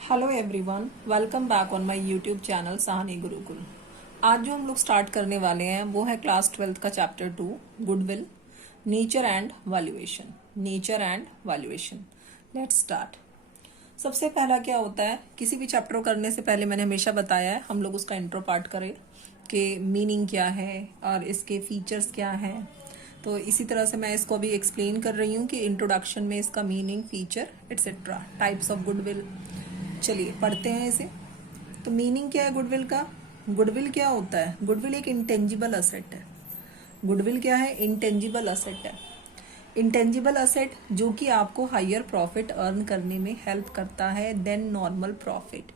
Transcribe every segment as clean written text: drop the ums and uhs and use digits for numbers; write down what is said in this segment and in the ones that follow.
Hello everyone, welcome back on my YouTube channel Sahani Gurukul. आज जो हम लोग स्टार्ट करने वाले हैं वो है क्लास 12th का chapter 2 goodwill, nature and valuation. Nature and valuation, let's start. सबसे पहला क्या होता है, किसी भी चैप्टर को करने से पहले मैंने हमेशा बताया है हम लोग उसका इंट्रो पार्ट करें कि मीनिंग क्या है और इसके फीचर्स क्या हैं। तो इसी तरह से मैं इसको अभी एक्सप्लेन कर रही हूँ कि इंट्रोडक्शन में इसका meaning, feature etcetera, types of goodwill. चलिए पढ़ते हैं इसे। तो मीनिंग क्या है गुडविल का? गुडविल क्या होता है? गुडविल एक इंटेंजिबल असेट है। गुडविल क्या है? इंटेंजिबल असेट है। इंटेंजिबल असेट जो कि आपको हायर प्रॉफिट अर्न करने में हेल्प करता है देन नॉर्मल प्रॉफिट।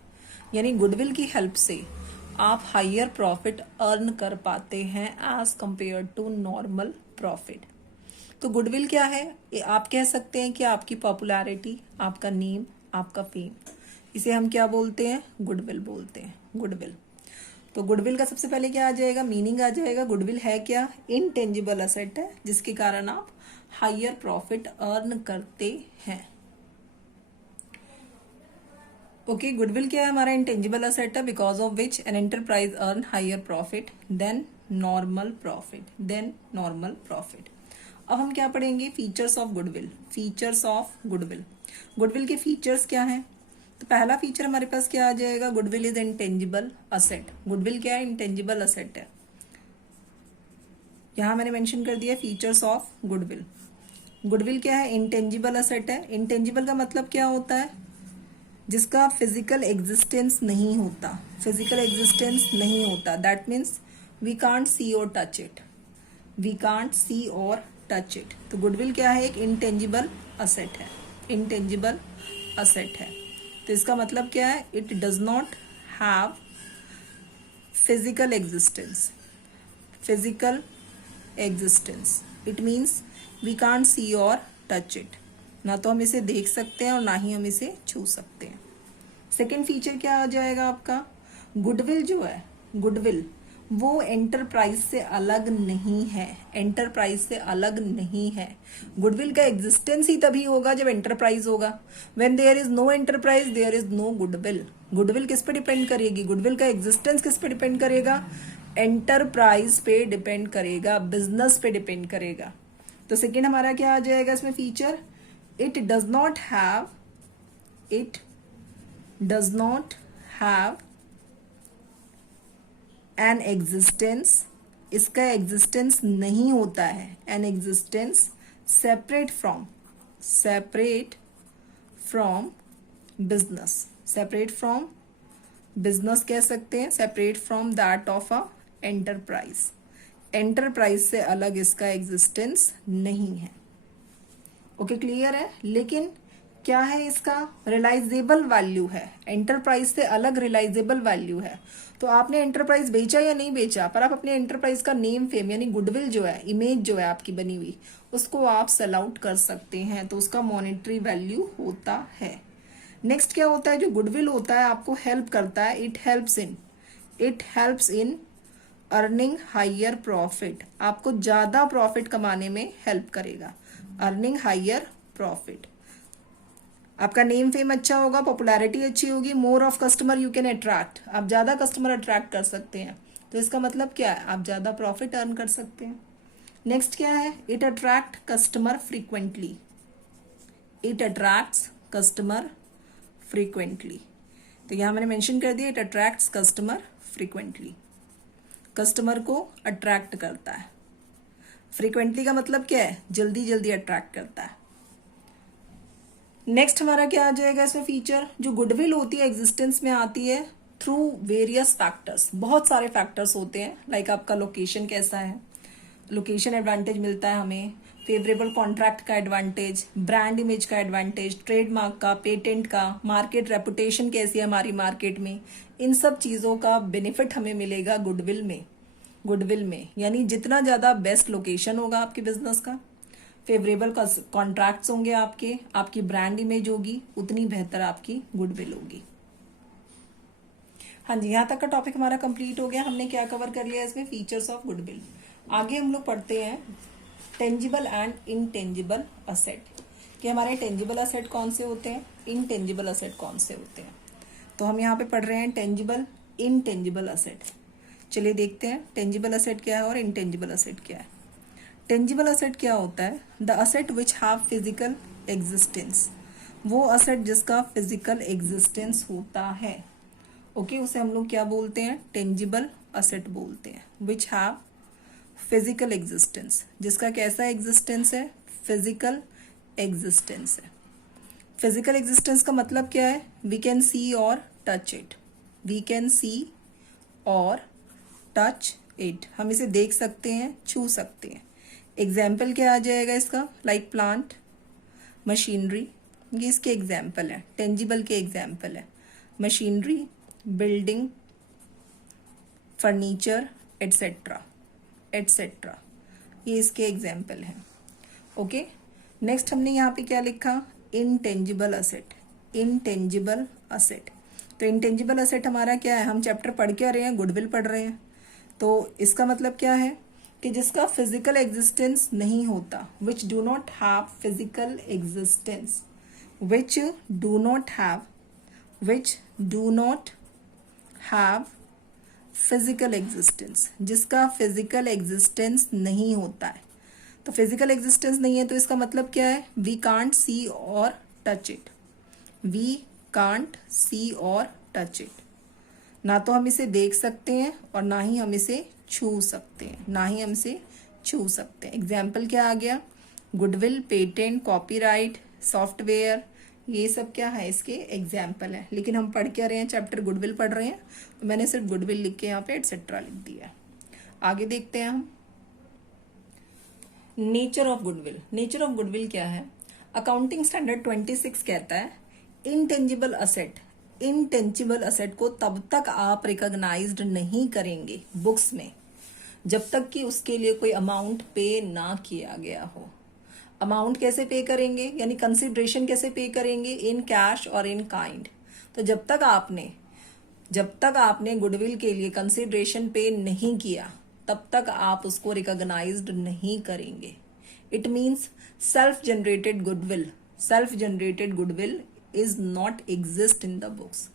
यानी गुडविल की हेल्प से आप हायर प्रॉफिट अर्न कर पाते हैं as compare to normal profit. तो गुडविल क्या है? ये आप कह सकते हैं कि आपकी पॉपुलैरिटी, आपका नेम, आपका फेम, इसे हम क्या बोलते हैं? गुडविल बोलते हैं। गुडविल। तो गुडविल का सबसे पहले क्या आ जाएगा? मीनिंग आ जाएगा। गुडविल है क्या? इनटेंजिबल असेट है जिसके कारण आप हायर प्रॉफिट अर्न करते हैं। ओके, गुडविल क्या है? हमारा इंटेंजिबल असेट है because of which an enterprise earn higher profit than normal profit. अब हम क्या पढ़ेंगे? Features of goodwill. Features of goodwill. Goodwill के फीचर्स क्या हैं? तो पहला फीचर हमारे पास क्या आ जाएगा? Goodwill is intangible asset. Goodwill क्या है? इंटेंजिबल असेट है। यहां मैंने मेंशन कर दिया फीचर्स ऑफ गुडविल। गुडविल क्या है? इंटेंजिबल असेट है। इंटेंजिबल का मतलब क्या होता है? जिसका फिजिकल एग्जिस्टेंस नहीं होता। फिजिकल एग्जिस्टेंस नहीं होता, that means we can't see और touch it. We can't see और टच इट। तो गुडविल क्या है? एक इंटेंजिबल असेट है। इंटेंजिबल असेट है। तो इसका मतलब क्या है? It does not have physical existence. Physical existence it means we can't see और टच इट। ना तो हम इसे देख सकते हैं और ना ही हम इसे छू सकते हैं। सेकेंड फीचर क्या आ जाएगा आपका? गुडविल जो है, गुडविल वो एंटरप्राइज से अलग नहीं है। एंटरप्राइज से अलग नहीं है। गुडविल का एग्जिस्टेंस ही तभी होगा जब एंटरप्राइज होगा। When there is no enterprise there is no goodwill. Goodwill किस पे डिपेंड करेगी? गुडविल का एग्जिस्टेंस किस पे डिपेंड करेगा? एंटरप्राइज पे डिपेंड करेगा, बिजनेस पे डिपेंड करेगा। तो सेकेंड हमारा क्या आ जाएगा इसमें feature? It does not have, it does not have an existence. इसका एग्जिस्टेंस नहीं होता है। An existence separate from business. Separate from business कह सकते हैं, separate from that of a enterprise. Enterprise से अलग इसका एग्जिस्टेंस नहीं है। ओके, क्लियर है? लेकिन क्या है इसका? रिलाइजेबल वैल्यू है। एंटरप्राइज से अलग रिलाइजेबल वैल्यू है। तो आपने एंटरप्राइज बेचा या नहीं बेचा, पर आप अपने एंटरप्राइज का नेम, फेम यानी गुडविल जो है, इमेज जो है आपकी बनी हुई, उसको आप सेल आउट कर सकते हैं। तो उसका मॉनेटरी वैल्यू होता है। नेक्स्ट क्या होता है? जो गुडविल होता है आपको हेल्प करता है। It helps in earning higher profit. आपको ज्यादा प्रॉफिट कमाने में हेल्प करेगा। Earning higher profit. आपका नेम फेम अच्छा होगा, पॉपुलैरिटी अच्छी होगी, more of customer you can attract. आप ज्यादा कस्टमर अट्रैक्ट कर सकते हैं। तो इसका मतलब क्या है? आप ज्यादा प्रॉफिट अर्न कर सकते हैं। नेक्स्ट क्या है? It attract customer frequently. It attracts customer frequently. तो यहां मैंने मेंशन कर दिया, it attracts customer frequently. Customer को अट्रैक्ट करता है। फ्रीक्वेंटली का मतलब क्या है? जल्दी जल्दी अट्रैक्ट करता है। नेक्स्ट हमारा क्या आ जाएगा इसमें फीचर? जो गुडविल होती है एग्जिस्टेंस में आती है थ्रू वेरियस फैक्टर्स। बहुत सारे फैक्टर्स होते हैं, लाइक आपका लोकेशन कैसा है, लोकेशन एडवांटेज मिलता है हमें, फेवरेबल कॉन्ट्रैक्ट का एडवांटेज, ब्रांड इमेज का एडवांटेज, ट्रेडमार्क का, पेटेंट का, मार्केट रेपुटेशन कैसी है हमारी मार्केट में, इन सब चीजों का बेनिफिट हमें मिलेगा गुडविल में। गुडविल में यानी जितना ज्यादा बेस्ट लोकेशन होगा आपके बिजनेस का, फेवरेबल कॉन्ट्रैक्ट्स होंगे आपके, आपकी ब्रांड इमेज होगी, उतनी बेहतर आपकी गुडविल होगी। हाँ जी, यहाँ तक का टॉपिक हमारा कंप्लीट हो गया। हमने क्या कवर कर लिया इसमें? Features of goodwill. आगे हम लोग पढ़ते हैं टेंजिबल एंड इनटेंजिबल असेट कि हमारे टेंजिबल असेट कौन से होते हैं, इनटेंजिबल असेट कौन से होते हैं। तो हम यहाँ पे पढ़ रहे हैं टेंजिबल इनटेंजिबल असेट। चलिए देखते हैं टेंजिबल असेट क्या है और इनटेंजिबल असेट क्या है। टेंजिबल असेट क्या होता है? The asset which have physical existence, वो असेट जिसका फिजिकल एग्जिस्टेंस होता है। ओके, उसे हम लोग क्या बोलते हैं? टेंजिबल असेट बोलते हैं। विच हैव फिजिकल एग्जिस्टेंस, जिसका कैसा एग्जिस्टेंस है? फिजिकल एग्जिस्टेंस है। फिजिकल एग्जिस्टेंस का मतलब क्या है? वी कैन सी और touch it, we can see और टच इट, हम इसे देख सकते हैं, छू सकते हैं। एग्जाम्पल क्या आ जाएगा इसका? लाइक प्लांट, मशीनरी, ये इसके एग्जाम्पल है, टेंजिबल के एग्जाम्पल है। Machinery, building, furniture, etcetera etcetera, ये इसके एग्जाम्पल हैं। ओके, नेक्स्ट हमने यहाँ पे क्या लिखा? Intangible asset. इनटेंजिबल असेट, तो इनटेंजिबल असेट हमारा क्या है? हम चैप्टर पढ़ के आ रहे हैं, गुडविल पढ़ रहे हैं। तो इसका मतलब क्या है कि जिसका फिजिकल एग्जिस्टेंस नहीं होता, which do not have physical existence, which do not have, which do not have physical existence, जिसका फिजिकल एग्जिस्टेंस नहीं होता है। तो फिजिकल एग्जिस्टेंस नहीं है तो इसका मतलब क्या है? वी कांट सी और touch it, we can't see और टच इट, ना तो हम इसे देख सकते हैं और ना ही हम इसे छू सकते हैं, ना ही हम इसे छू सकते हैं। एग्जाम्पल क्या आ गया? गुडविल, पेटेंट, कॉपीराइट, सॉफ्टवेयर, ये सब क्या है? इसके एग्जाम्पल है। लेकिन हम पढ़ क्या रहे हैं? चैप्टर गुडविल पढ़ रहे हैं, तो मैंने सिर्फ गुडविल लिख के यहाँ पे एटसेट्रा लिख दिया है। आगे देखते हैं हम nature of goodwill. Nature of goodwill क्या है? अकाउंटिंग स्टैंडर्ड 26 कहता है इनटेंजिबल असेट, इनटेंजिबल असेट को तब तक आप रिकॉग्नाइज्ड नहीं करेंगे बुक्स में जब तक कि उसके लिए कोई अमाउंट पे ना किया गया हो। अमाउंट कैसे पे करेंगे? यानी कंसिडरेशन कैसे पे करेंगे? इन कैश और इन काइंड। तो जब तक आपने गुडविल के लिए कंसिडरेशन पे नहीं किया तब तक आप उसको रिकॉग्नाइज्ड नहीं करेंगे। It means self generated goodwill, self generated goodwill is not exist in the books.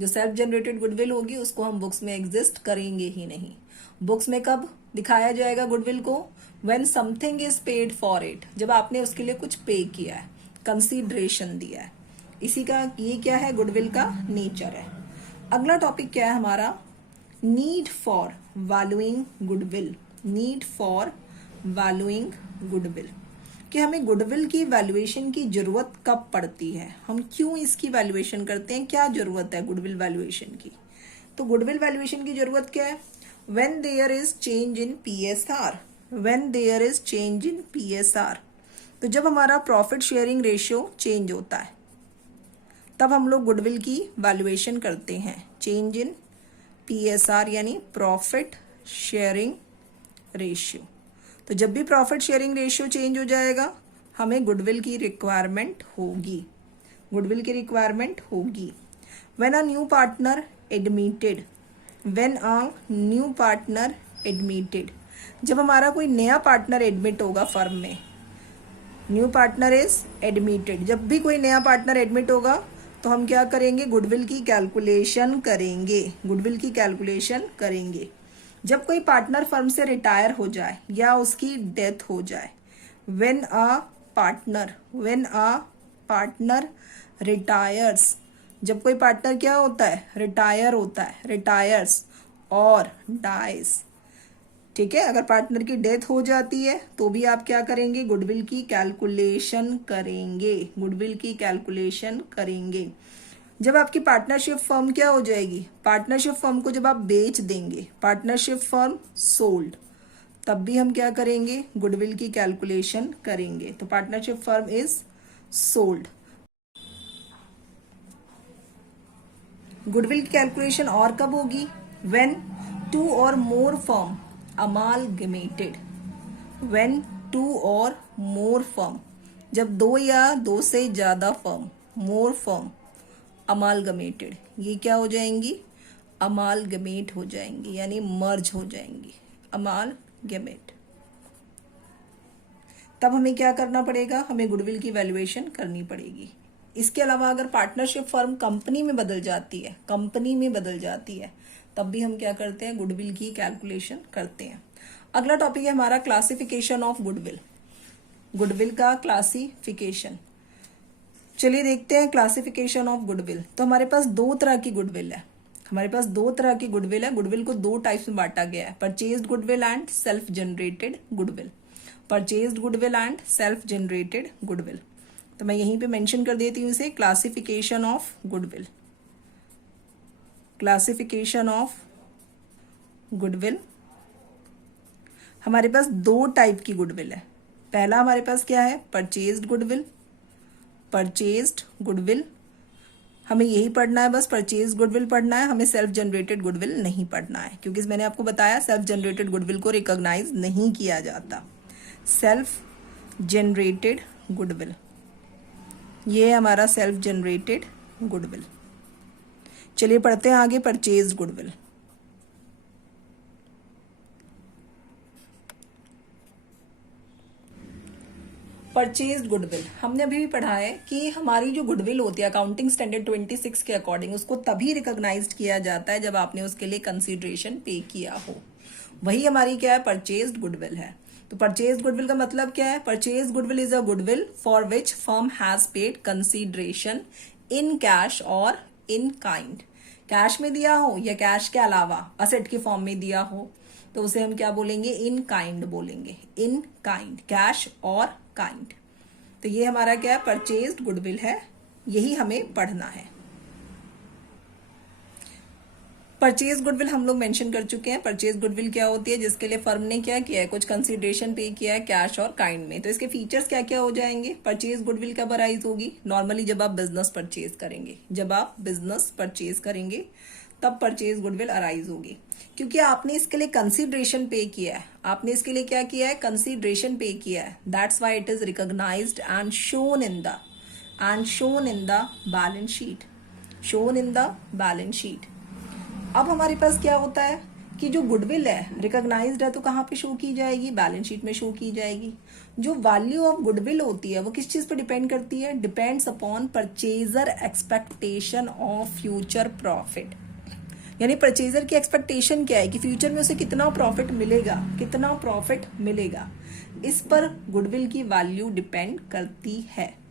जो सेल्फ जनरेटेड गुडविल होगी उसको हम बुक्स में एग्जिस्ट करेंगे ही नहीं। बुक्स में कब दिखाया जाएगा गुडविल को? When something is paid for it, जब आपने उसके लिए कुछ पे किया है, कंसीडरेशन दिया है। इसी का ये क्या है? गुडविल का नेचर है। अगला टॉपिक क्या है हमारा? Need for valuing goodwill. Need for valuing goodwill, कि हमें गुडविल की वैल्यूएशन की जरूरत कब पड़ती है, हम क्यों इसकी वैल्यूएशन करते हैं, क्या जरूरत है गुडविल वैल्यूएशन की? तो गुडविल वैल्यूएशन की जरूरत क्या है? When there is change in PSR, when there is change in PSR, तो जब हमारा प्रॉफिट शेयरिंग रेशियो चेंज होता है तब हम लोग गुडविल की वैल्यूएशन करते हैं। चेंज इन पीएसआर यानी प्रॉफिट शेयरिंग रेशियो। तो जब भी प्रॉफिट शेयरिंग रेशियो चेंज हो जाएगा हमें गुडविल की रिक्वायरमेंट होगी, गुडविल की रिक्वायरमेंट होगी। When a new partner admitted, when a new partner admitted, जब हमारा कोई नया पार्टनर एडमिट होगा फर्म में, न्यू पार्टनर इज एडमिटेड, जब भी कोई नया पार्टनर एडमिट होगा तो हम क्या करेंगे? गुडविल की कैलकुलेशन करेंगे, गुडविल की कैलकुलेशन करेंगे। जब कोई पार्टनर फर्म से रिटायर हो जाए या उसकी डेथ हो जाए, व्हेन अ पार्टनर रिटायर्स, जब कोई पार्टनर क्या होता है? रिटायर होता है, रिटायर्स और डाइज। ठीक है, अगर पार्टनर की डेथ हो जाती है तो भी आप क्या करेंगे? गुडविल की कैलकुलेशन करेंगे, गुडविल की कैलकुलेशन करेंगे। जब आपकी पार्टनरशिप फर्म क्या हो जाएगी? पार्टनरशिप फर्म को जब आप बेच देंगे, पार्टनरशिप फर्म सोल्ड, तब भी हम क्या करेंगे? गुडविल की कैलकुलेशन करेंगे। तो partnership firm is sold. Goodwill की कैलकुलेशन और कब होगी? व्हेन टू और मोर फर्म अमालगमेटेड, व्हेन टू और मोर फर्म, जब दो या दो से ज्यादा फर्म, मोर फर्म अमालगमेटेड, ये क्या हो जाएंगी? अमालगमेट हो जाएंगी यानी मर्ज हो जाएंगी, अमालगमेट। तब हमें क्या करना पड़ेगा? हमें गुडविल की वैल्यूएशन करनी पड़ेगी। इसके अलावा अगर पार्टनरशिप फर्म कंपनी में बदल जाती है तब भी हम क्या करते हैं, गुडविल की कैलकुलेशन करते हैं। अगला टॉपिक है हमारा क्लासिफिकेशन ऑफ गुडविल, गुडविल का क्लासिफिकेशन। चलिए देखते हैं क्लासिफिकेशन ऑफ गुडविल। तो हमारे पास दो तरह की गुडविल है, गुडविल को दो टाइप्स में बांटा गया है, purchased goodwill and self generated goodwill. तो मैं यहीं पे मेंशन कर देती हूँ इसे, क्लासिफिकेशन ऑफ गुडविल। हमारे पास दो टाइप की गुडविल है। पहला हमारे पास क्या है, परचेज्ड गुडविल। हमें यही पढ़ना है, बस परचेज्ड गुडविल पढ़ना है, हमें सेल्फ जनरेटेड गुडविल नहीं पढ़ना है, क्योंकि मैंने आपको बताया सेल्फ जनरेटेड गुडविल को रिकॉग्नाइज नहीं किया जाता। सेल्फ जनरेटेड गुडविल, ये है हमारा सेल्फ जनरेटेड गुडविल। चलिए पढ़ते हैं आगे परचेज्ड गुडविल। परचेज्ड गुडविल हमने अभी भी पढ़ा है कि हमारी जो गुडविल होती है अकाउंटिंग स्टैंडर्ड 26 के अकॉर्डिंग उसको तभी रिकॉग्नाइज्ड किया जाता है जब आपने उसके लिए कंसीडरेशन पे किया हो। वही हमारी क्या है, परचेज्ड गुडविल है। तो परचेज्ड गुडविल का मतलब क्या है, purchased goodwill is a goodwill for which firm has paid consideration in cash और इन काइंड। कैश में दिया हो या कैश के अलावा असेट के फॉर्म में दिया हो तो उसे हम क्या बोलेंगे, इन काइंड बोलेंगे, इन काइंड, कैश और काइंड। तो ये हमारा क्या है, परचेज्ड गुडविल है, यही हमें पढ़ना है। परचेज गुडविल हम लोग मेंशन कर चुके हैं। परचेज गुडविल क्या होती है, जिसके लिए फर्म ने क्या किया है, कुछ कंसीडरेशन पे किया है कैश और काइंड में। तो इसके फीचर्स क्या क्या हो जाएंगे। परचेज गुडविल कब अराइज होगी, नॉर्मली जब आप बिजनेस परचेज करेंगे तब परचेज गुडविल अराइज होगी, क्योंकि आपने इसके लिए कंसीडरेशन पे किया है। आपने इसके लिए क्या किया है, कंसीडरेशन पे किया है। That's why it is recognised and shown in the balance sheet. अब हमारे पास क्या होता है कि जो गुडविल है रिकॉग्नाइज्ड है तो कहाँ पे शो की जाएगी, बैलेंस शीट में शो की जाएगी। जो वैल्यू ऑफ गुडविल होती है वो किस चीज पे डिपेंड करती है, depends upon purchaser expectation of future profit. यानी परचेजर की एक्सपेक्टेशन क्या है कि फ्यूचर में उसे कितना प्रॉफिट मिलेगा, इस पर गुडविल की वैल्यू डिपेंड करती है।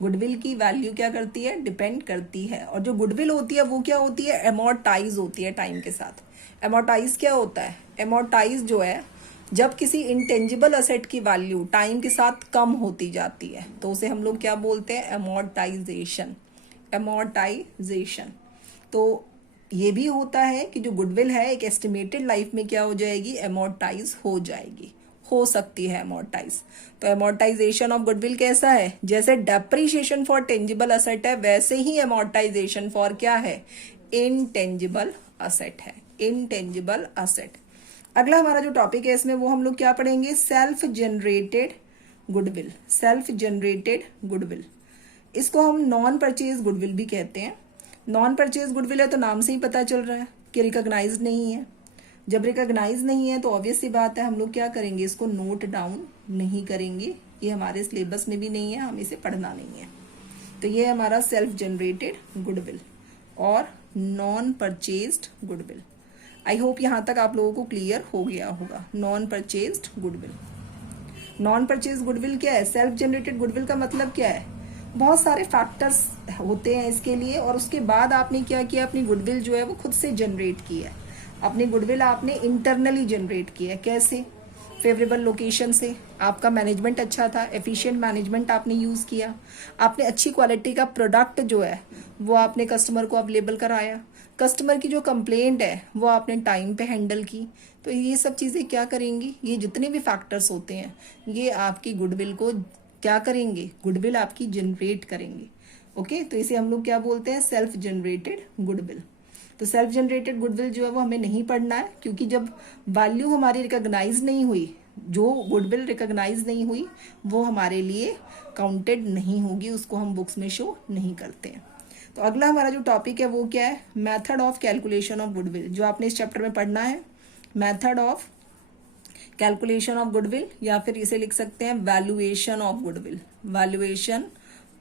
गुडविल की वैल्यू क्या करती है, डिपेंड करती है। और जो गुडविल होती है वो क्या होती है, एमोर्टाइज होती है टाइम के साथ। एमोर्टाइज क्या होता है, एमोर्टाइज जो है जब किसी इंटेंजिबल असेट की वैल्यू टाइम के साथ कम होती जाती है तो उसे हम लोग क्या बोलते हैं, एमोर्टाइजेशन। तो ये भी होता है कि जो गुडविल है एक एस्टिमेटेड लाइफ में क्या हो जाएगी, एमोर्टाइज हो सकती है एमोर्टाइज। तो एमोर्टाइजेशन ऑफ गुडविल कैसा है, जैसे डेप्रीशिएशन फॉर टेंजिबल असेट है वैसे ही एमोर्टाइजेशन फॉर क्या है, इनटेंजिबल असेट है, इनटेंजिबल असेट। अगला हमारा जो टॉपिक है इसमें वो हम लोग क्या पढ़ेंगे, सेल्फ जनरेटेड गुडविल। इसको हम नॉन परचेज गुडविल भी कहते हैं। नॉन परचेज गुडविल है तो नाम से ही पता चल रहा है कि रिकॉग्नाइज नहीं है। जब रिकॉग्नाइज नहीं है तो ऑब्वियस सी बात है हम लोग क्या करेंगे, इसको नोट डाउन नहीं करेंगे। ये हमारे सिलेबस में भी नहीं है, हम इसे पढ़ना नहीं है। तो ये हमारा सेल्फ जनरेटेड गुडविल और non purchased goodwill. I hope यहाँ तक आप लोगों को क्लियर हो गया होगा। नॉन परचेज्ड गुडविल क्या है, सेल्फ जनरेटेड गुडविल का मतलब क्या है, बहुत सारे फैक्टर्स होते हैं इसके लिए और उसके बाद आपने क्या किया, अपनी गुडविल जो है वो खुद से जनरेट की है। अपनी गुडविल आपने इंटरनली जनरेट की है। कैसे, फेवरेबल लोकेशन से, आपका मैनेजमेंट अच्छा था, एफिशिएंट मैनेजमेंट आपने यूज़ किया, आपने अच्छी क्वालिटी का प्रोडक्ट जो है वो आपने कस्टमर को अवेलेबल कराया, कस्टमर की जो कंप्लेंट है वो आपने टाइम पे हैंडल की। तो ये सब चीज़ें क्या करेंगी, ये जितने भी फैक्टर्स होते हैं ये आपकी गुडविल को क्या करेंगे, गुडविल आपकी जनरेट करेंगे। ओके, तो इसे हम लोग क्या बोलते हैं, सेल्फ जनरेटेड गुडविल। तो सेल्फ जनरेटेड गुडविल जो है वो हमें नहीं पढ़ना है, क्योंकि जब वैल्यू हमारी रिकॉग्नाइज नहीं हुई, जो गुडविल रिकॉग्नाइज नहीं हुई वो हमारे लिए काउंटेड नहीं होगी, उसको हम बुक्स में शो नहीं करते हैं। तो अगला हमारा जो टॉपिक है वो क्या है, method of calculation of goodwill, जो आपने इस चैप्टर में पढ़ना है, method of calculation of goodwill, या फिर इसे लिख सकते हैं valuation of goodwill, valuation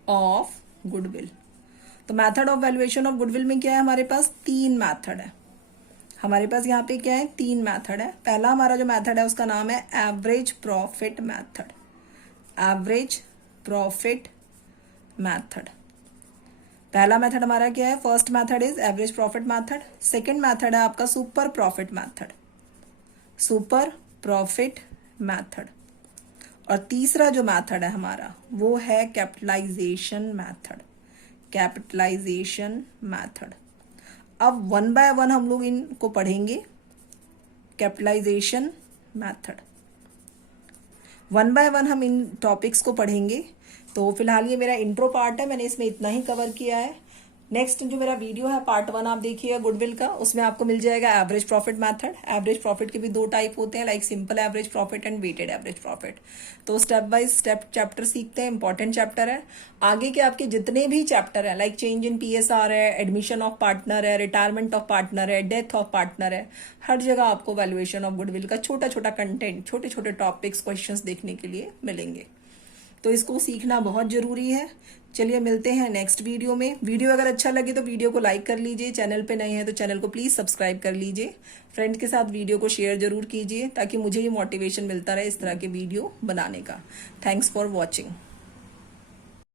of goodwill. तो method of valuation of goodwill में क्या है, हमारे पास 3 मेथड है। हमारे पास यहाँ पे क्या है, 3 मेथड है। पहला हमारा जो मेथड है उसका नाम है average profit method. Average profit method पहला मेथड हमारा क्या है, first method is average profit method. Second method है आपका super profit method, super profit method. और तीसरा जो मेथड है हमारा वो है कैपिटलाइजेशन मेथड, कैपिटलाइजेशन मेथड। अब 1 बाय 1 हम लोग इनको पढ़ेंगे। कैपिटलाइजेशन मेथड 1 बाय 1 हम इन टॉपिक्स को पढ़ेंगे। तो फिलहाल ये मेरा इंट्रो पार्ट है, मैंने इसमें इतना ही कवर किया है। नेक्स्ट जो मेरा वीडियो है पार्ट 1 आप देखिएगा गुडविल का, उसमें आपको मिल जाएगा average profit method. Average profit के भी 2 टाइप होते हैं, like simple average profit and weighted average profit. तो स्टेप बाय स्टेप चैप्टर सीखते हैं, इंपॉर्टेंट चैप्टर है। आगे के आपके जितने भी चैप्टर है, लाइक चेंज इन PSR है, एडमिशन ऑफ पार्टनर है, रिटायरमेंट ऑफ पार्टनर है, डेथ ऑफ पार्टनर है, हर जगह आपको वैल्यूएशन ऑफ गुडविल का छोटा छोटा कंटेंट, छोटे छोटे टॉपिक्स, क्वेश्चंस देखने के लिए मिलेंगे। तो इसको सीखना बहुत जरूरी है। चलिए मिलते हैं नेक्स्ट वीडियो में। वीडियो अगर अच्छा लगे तो वीडियो को लाइक कर लीजिए, चैनल पे नए हैं तो चैनल को प्लीज सब्सक्राइब कर लीजिए, फ्रेंड के साथ वीडियो को शेयर जरूर कीजिए ताकि मुझे ये मोटिवेशन मिलता रहे इस तरह के वीडियो बनाने का। Thanks for watching.